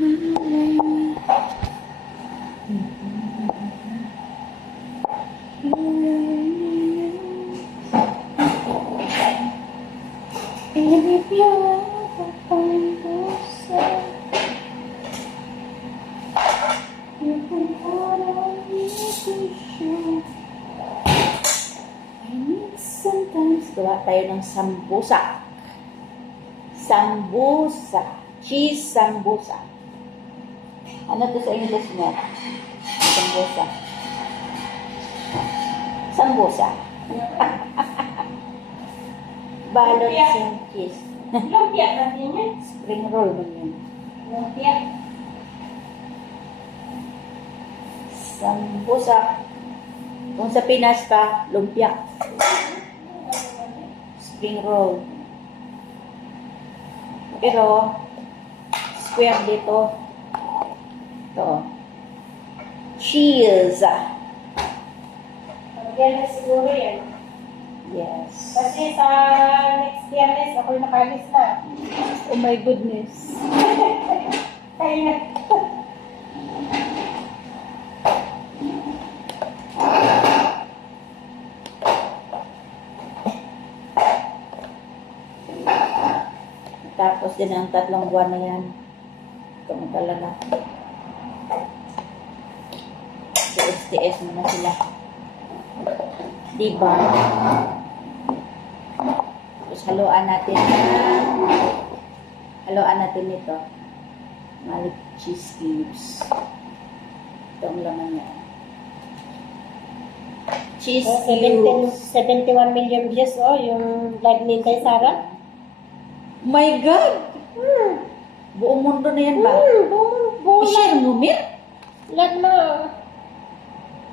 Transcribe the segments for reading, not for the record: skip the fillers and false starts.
And if you ever find yourself, you can count on me to show. I need sometimes. Gawa tayo ng sambusa. Sambusa. Cheese sambusa. Ano to sa English mo? Sambusa. Sambusa. Balot and cheese. Lumpia natin yun. Spring roll mo yun. Lumpia. Sambusa. Kung sa Pinas ka, lumpia. Spring roll. Pero, square dito. Ito. Cheese. Pagyan na siguro yan. Yes. Kasi sa next Biyernes, ako'y nakalis na. Oh my goodness. Kaya na. Tapos din ang 3 buwan na yan. Ito mo talaga. Sa STS mo na sila. Diba? Tapos haluan natin ito. Malik cheese cubes. Ito ang laman niya. Cheese cubes. 71 million views, oh, yung live ni Tay Sara. My God! Buong mundo na yan ba? Buong I-share mo, Mir? lahat na.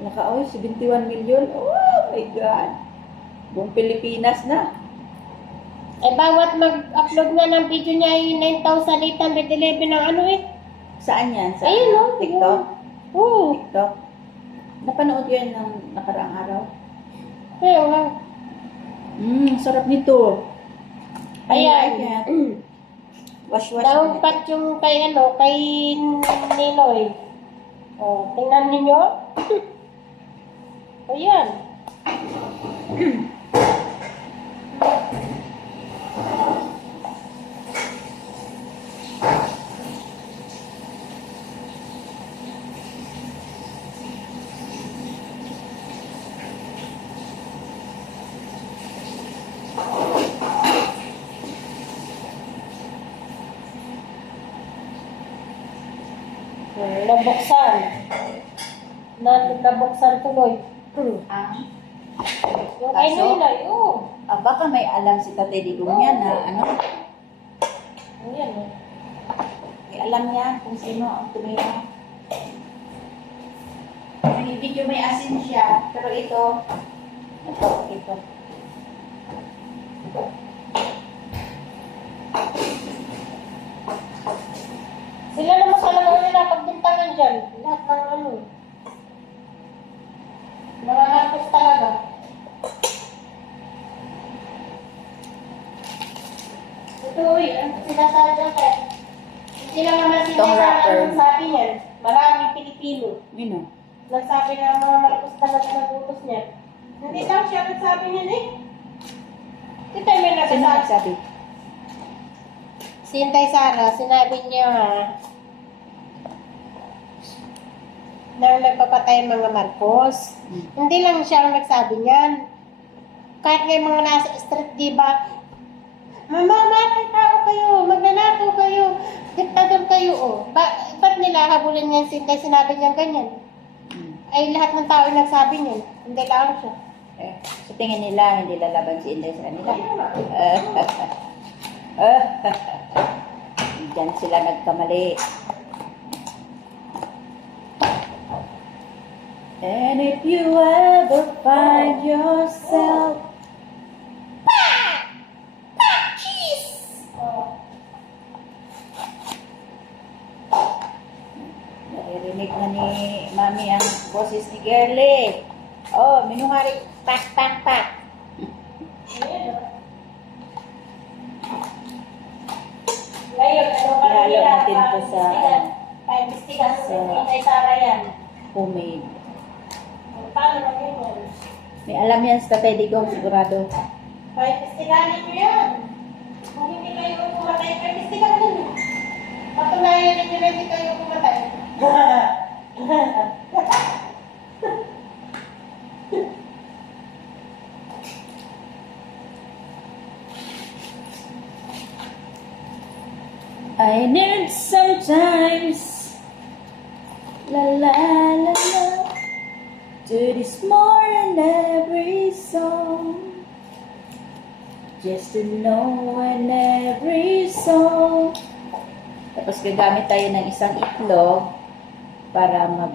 Naka-oy, 71 million. Oh my God! Buong Pilipinas na. Eh, bawat mag-upload nga ng video niya ay 9,811 ang ano eh. Saan yan? Sa Ayun, no? TikTok? Oo. TikTok? Napanood yan ng nakaraang araw? Kaya nga. Sarap nito. I Ayan. like it. Wash-wash. Dapat yung kay Niloy. Oh, tingnan ninyo. Ayan. Nabuksan. Nabuksan tuloy. Yung kay Kaso? Niloy, oo. Baka may alam si Tatay Digong yan na ano. Ayan eh. May alam niya kung sino ang tumira. May video may asin siya. Pero ito. Sila naman talaga yung napagbintangan dyan. Lahat ng ano. Mga artist talaga. Ito ang sinasabi dyan kaya. Sila naman Itong rapper. sinasabi sabi niyan. Maraming Pilipino. Yun o. Nagsabi na mga Marcos talaga nagutos niya. Hindi lang siya nagsabi niyan eh. Ito may Sino nagsasabi. nagsabi? Si Intay Sara, sinabi niya na nagpapatay ang mga Marcos. Hindi lang siya ang nagsabi niyan. Kahit may mga nasa street, di ba? Mamamatay tao kayo, magnanakaw kayo, diktador kayo, oh. Ba't nila habulin niyan si Intay, sinabi niya ganyan? Ay lahat ng tao yung nagsabi niyan. Hindi lang siya. Sa tingin nila, hindi lalaban si Inday sa kanila. Diyan sila nagkamali. And if you ever find yourself naririnig na ni Mami ang boses ni Girlie. Oh, minungarik. Tak, tak, tak. Ngayon, ano ka ihalo natin to sa Paimbestigahan sa- natin kay Sarah yan. homemade. Paano na yun? May alam yan sa Tatay Digong, sigurado. Paimbestigahan nyo yan. Kung hindi kayo pumatay, paimbestigahan nyo. Patunayan ninyo na hindi kayo pumatay. I need sometimes la la la la to this more in every song, just to know in every song. Tapos gagamit tayo ng isang itlog para mag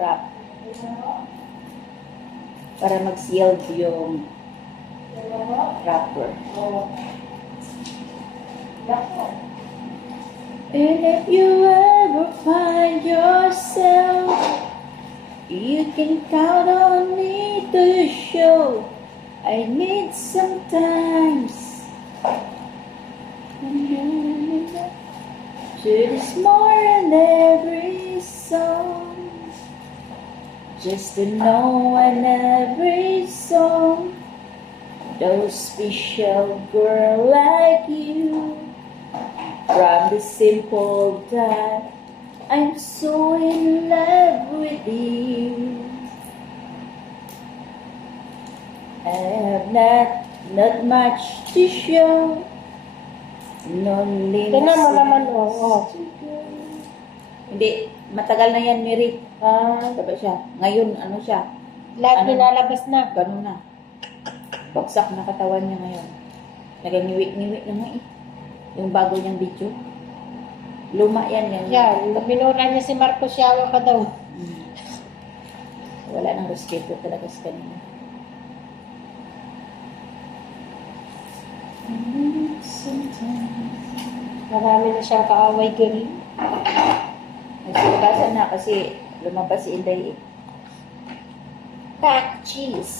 wrap, para mag-sealed yung wrapper. And if you ever find yourself, you can count on me to show I need sometimes to this more in every song, just to know in every song those special girl like you. From the simple that I'm so in love with you. I have not much to show. No limits. Tingnan mo naman, oo. Hindi, matagal na yan, Mary. Diba siya? Ngayon, ano siya? Lahat Ano? nilalabas na. Ganun na. Bagsak na katawan niya ngayon. Naganiwi-niwi na nga eh. Yung bago niyang video. Luma yan. Yan, binura niya si Marcos Yawa ka daw. Wala nang respeto talaga sa kanila. Marami na siyang kaaway girl. Nagsilakasan na kasi lumabas si Inday eh. Pack cheese.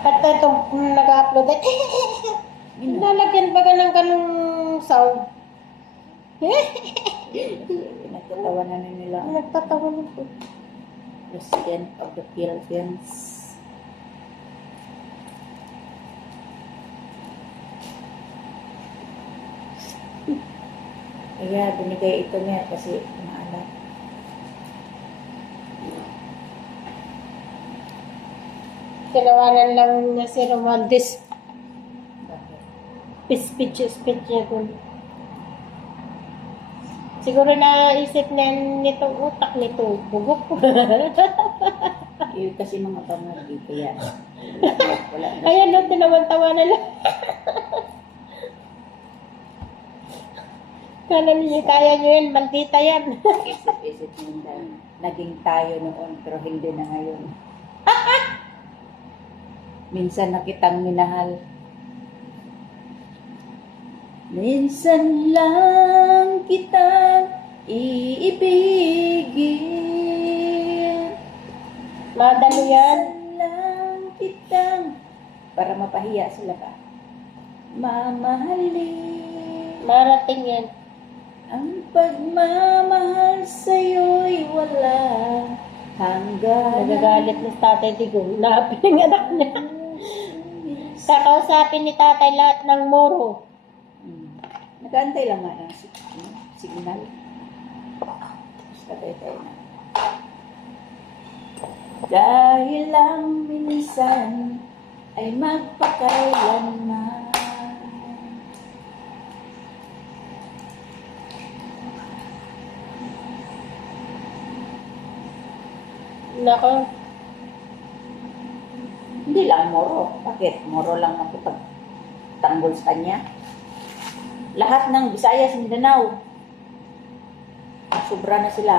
Ba't na itong nag-upload ay nalagyan ba ka ng ganung sound? Nagtatawanan na nila ang Nagtatawa na po. President of the Philippines. Kaya binigay ito niya kasi maalat. Tinawanan lang niya si Romualdez. Bakit? Speech niya dun. Siguro naisip na nitong utak nito. Bugok. Yun kasi mga pamag dito yan. Wala na. Ayan na, tinawan-tawanan lang. Kala niyo kaya niyo yan, maldita yan. Isip-isip nyo dahil naging tayo noon pero hindi na ngayon. Minsan na kitang minahal. Minsan lang kitang iibigin. Madalo yan. Minsan lang kitang para mapahiya sila ba? Mamahalin. Marating yan. Ang pagmamahal sa'yo'y wala hanggan. Nagagalit ni Tatay Digong. Naapin ng anak niya. Kakausapin ni Tatay lahat ng moro. Nag-aantay lang nga ng signal. Patay tayo na. Dahil lang minsan ay magpakailanman. Nako, Hindi lang moro. Bakit? Moro lang makipagtanggol sa kanya. Lahat ng Visayas, Mindanao, sobra na sila.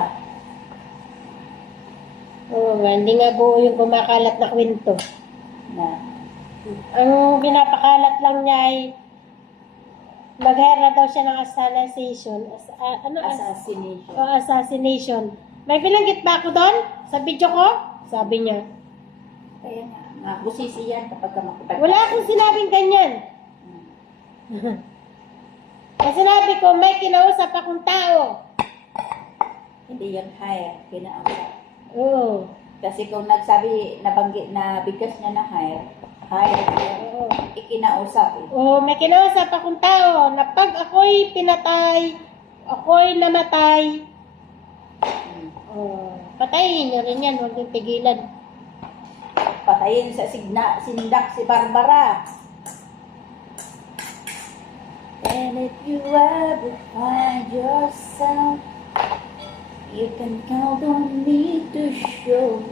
hindi nga buo yung kumakalat na kwento. Na, Ang pinapakalat lang niya ay mag-hire daw siya ng assassination. assassination. Assassination. May binanggit ba ako doon? Sa video ko? Sabi niya. Kaya nga, busisi yan kapag ka makipag... Wala akong sinabing ganyan. Kasi sinabi ko, may kinausap akong tao. Hindi yan hire, kinausap. Oo. Kasi kung nagsabi, nabanggit na bigkas niya na hire yan, Oo. ikinausap eh. Oo, may kinausap akong tao na pag ako'y pinatay, ako'y namatay, patayin nyo rin yan, huwag yung tigilan. Patayin sa sindak si Barbara. And if you ever find yourself, you can count on me to show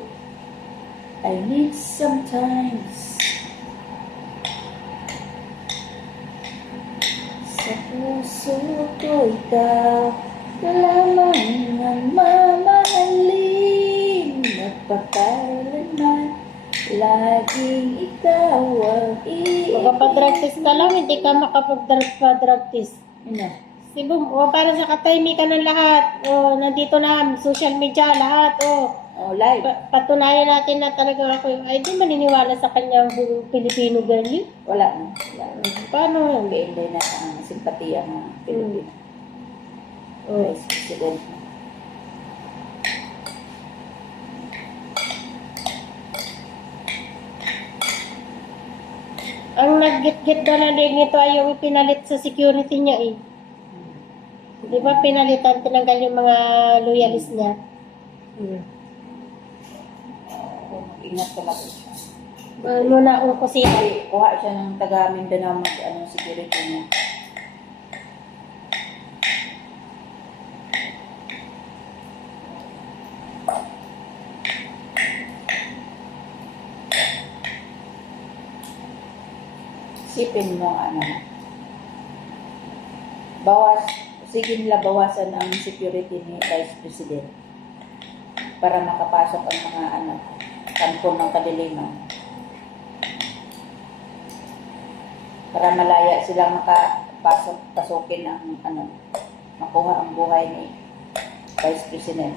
I need sometimes. Sa puso ko ikaw lamang ang mamahalin. Magpakailanman laging ikaw ang Magpapadrag test ka lang, hindi ka makapag-drug test. Ano? Sibong, para sa katahimikan ng lahat. Nandito na, social media, lahat. Oh, live. Patunayan natin na talaga ako, ay di maniniwala sa kanyang Filipino girlie. Wala na. Wala na. Paano yun? Hindi na ang simpatiya ng Pilipino. Oh. Vice President. Ang nag-git-git daw na din nito ay yung pinalit sa security niya eh. Di ba pinalitan, tinanggal yung mga loyalist niya? Ingat talaga siya. Ano na akong kusina. Kasi kuha siya ng taga Mindanao security niya. Sipin mo sige nila bawasan ang security ni Vice President para makapasok ang mga kampo ng kadiliman. Para malaya silang pasukin ang makuha ang buhay ni Vice President.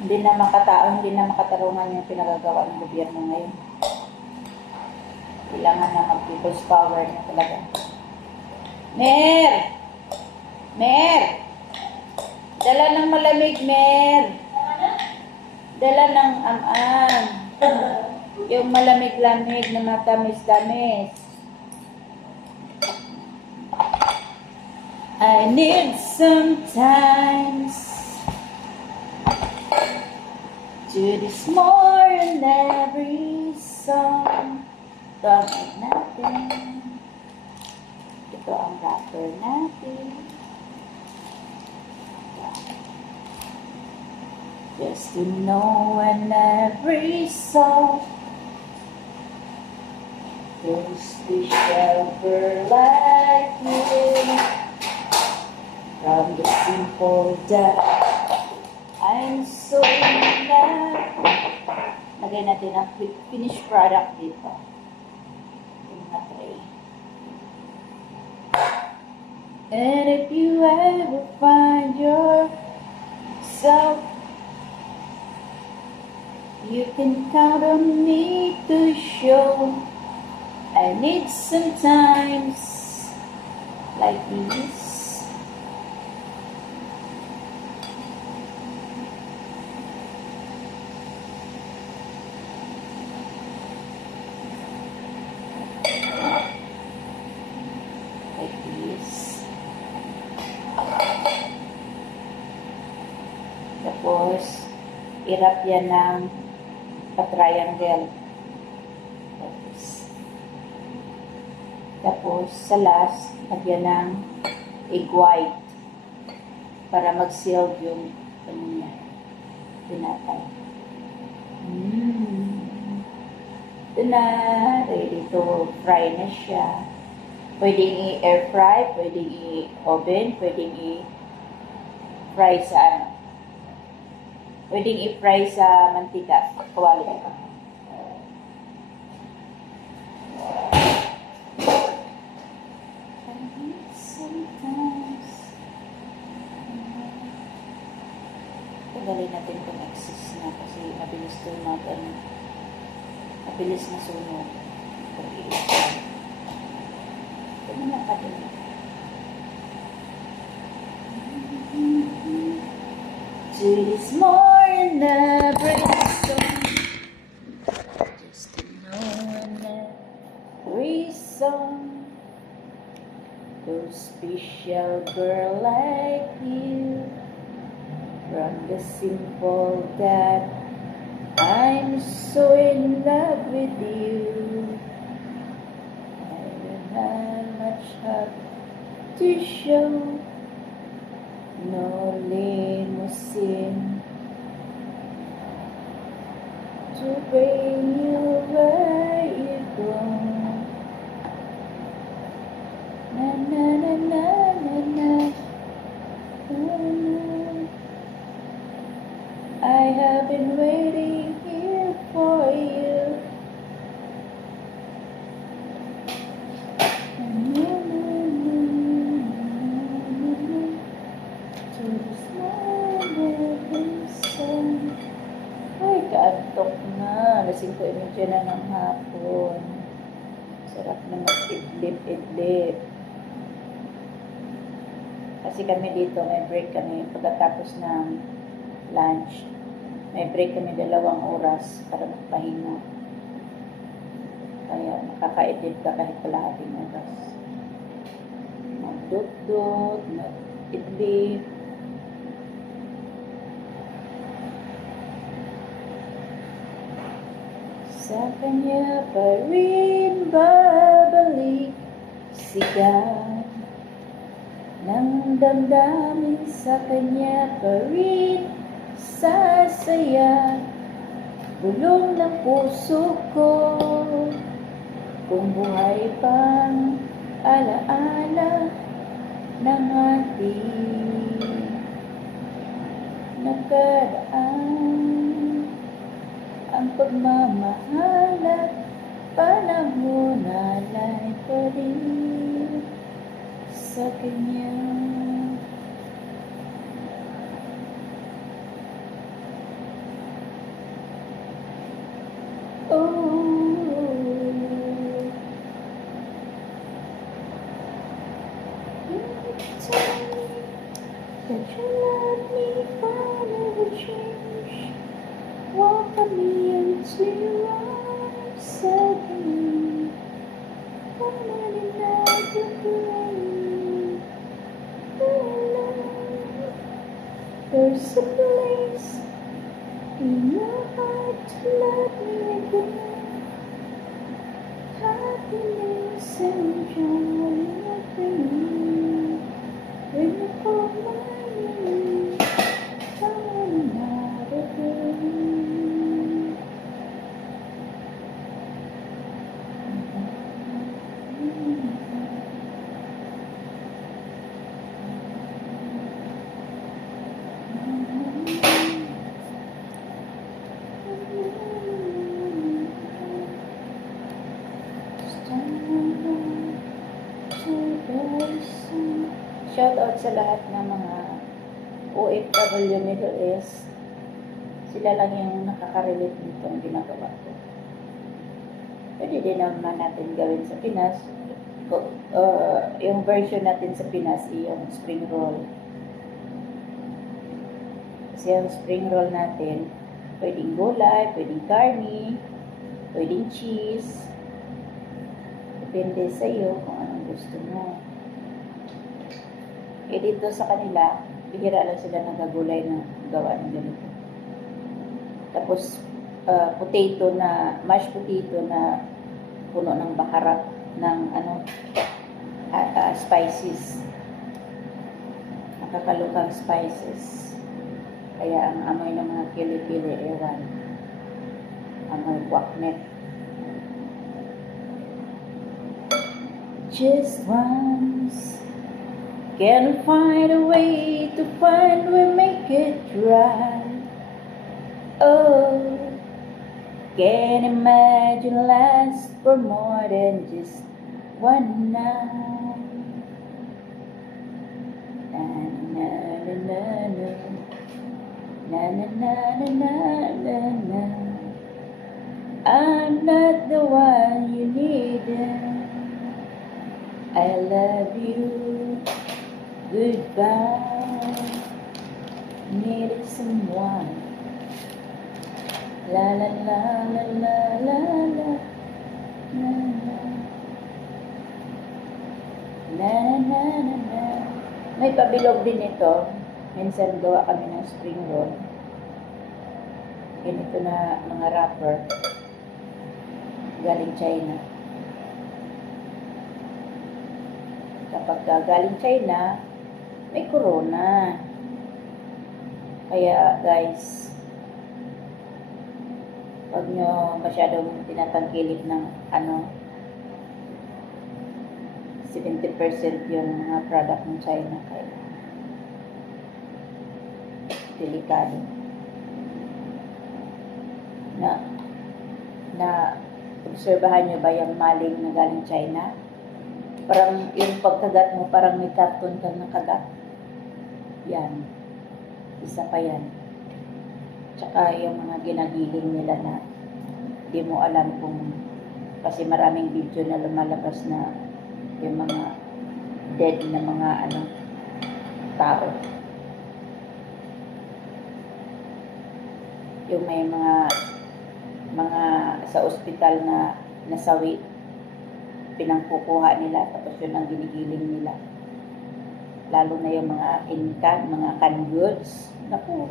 Hindi na makatarungan yung pinagagawa ng gobyerno ngayon. Kailangan na mag-people's power na talaga. Mer! Dala ng malamig, Mer! Dala ng yung malamig-lamig na matamis-tamis. I need sometimes to this more in every song. Bakit natin? Ito ang rapper natin. Just to know in every song there's the shelter like you from the simple that I'm so in love. Lagay natin ang finished product dito. And if you ever find yourself, you can count on me to show I need sometimes like this. Tapos, irap yan ng pa-triangle. Tapos, sa last, lagyan ng egg white para mag-seal yung tinatay. Ito na, ready to fry na siya. Pwedeng i-air fry, pwedeng i-oven, pwedeng i-fry sa pwedeng i-fry sa mantika, kawali. Tagalin natin kung exist na kasi mabilis na sunog. Okay. Ano ka din? To this morning, a song, just to know every song, no special girl like you, from the simple that I'm so in love with you. I don't have much heart to show, no limousine to bring you where you go. Na na na na na na. I have been waiting here for you. To this morning sun. Ay, kaantok na. Lasing ko imedya na ng hapon. Sarap na mag-idlip-idlip. Kasi kami dito, may break kami pagkatapos ng lunch. May break kami 2 oras para magpahinga. Kaya makaka-edit ka kahit kalahating oras. Magdut-dut, mag-idlip. Sa kanya pa rin babalik sigaw ng damdamin, sa kanya pa rin sasaya bulong ng puso ko. Kung buhay pang alaala ng ating nakaraan, ang pagmamahal at panahon alay pa rin sa kanya. That you love me, I'll never change. Welcome me into your arms again. One minute now to play. There's a place in your heart to love me again. Happiness and joy are bringing. When you call my name, I'm not again. Shout out sa lahat ng mga OFW Middle East. Sila lang yung nakaka-relate nito ang ginagawa ko. Pwede din naman natin gawin sa Pinas. Yung version natin sa Pinas yung spring roll. Kasi yung spring roll natin, pwedeng gulay, pwedeng karni, pwedeng cheese. Depende sa iyo kung anong gusto mo. Dito sa kanila, bihira lang sila nagagulay na gawa ng ganito. Tapos, potato na, mashed potato na puno ng baharat ng spices. Nakakalukang spices. Kaya ang amoy ng mga kili-kili, ewan. Amoy guacnet. Just once, can find a way to find we make it right. Oh, can't imagine last for more than just one night. Na na na na na na na na na na na. I'm not the one you needed. I love you. Goodbye. Needed someone. La la la la la la la. Na na. Na na na na. May pabilog din ito. Minsan gawa kami ng spring roll. Ganito na mga wrapper. Galing China. Kapag galing China, may corona. Kaya guys, huwag nyo masyadong tinatangkilik ng 70% yung mga product ng China. Kaya delikado. Na obserbahan nyo ba yung maling na galing China? Parang yung pagkagat mo, parang may karton kang nakagat. Yan. Isa pa yan. Tsaka yung mga ginagiling nila na di mo alam kung, kasi maraming video na lumalabas na yung mga dead na mga tao. Yung may mga sa ospital na nasawi, pinangkukuha nila, tapos yun ang ginigiling nila. Lalo na yung mga mga canned goods. Naku,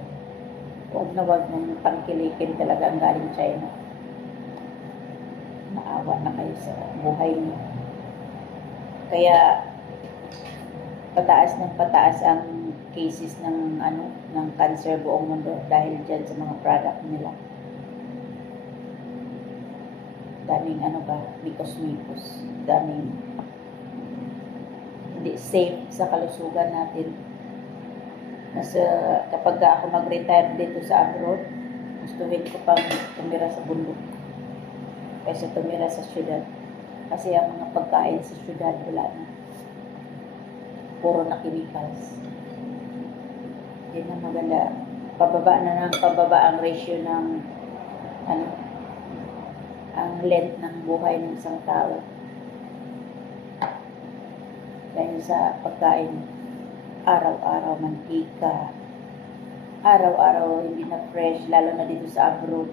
huwag mong tangkilikin talaga ang galing China. Naawa na kayo sa buhay niyo. Kaya, pataas ang cases ng cancer buong mundo dahil dyan sa mga product nila. Daming mikos-mikos. Daming hindi safe sa kalusugan natin. Kapag ako mag-retire dito sa abroad, gustuhin ko pang tumira sa bundok kaysa tumira sa syudad. Kasi ang mga pagkain sa syudad, wala na. Puro na chemicals. Hindi na maganda. Pababa ang ratio ng ang length ng buhay ng isang tao. Dahil sa pagkain, araw-araw mantika, araw-araw hindi na fresh, lalo na dito sa abroad.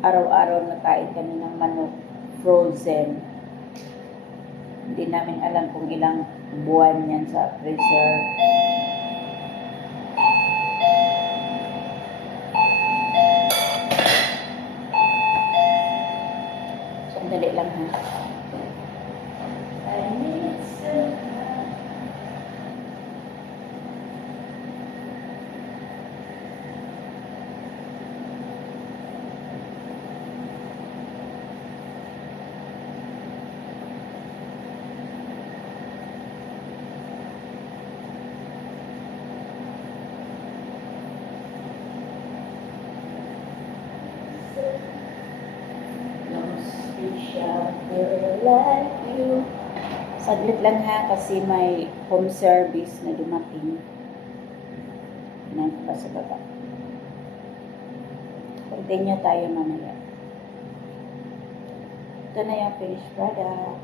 Araw-araw nakain kami ng manok, frozen. Hindi namin alam kung ilang buwan yan sa freezer. Sandali lang ha. I need some time. Like you. Saglit lang ha, kasi may home service na dumating. Nandito pa sa baba. Continue tayo mamaya. Ito na yung finished product.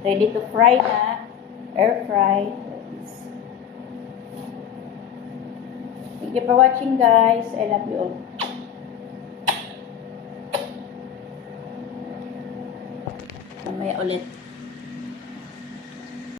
Ready to fry na. Air fry. Thank you for watching, guys. I love you all. Mamaya ulit.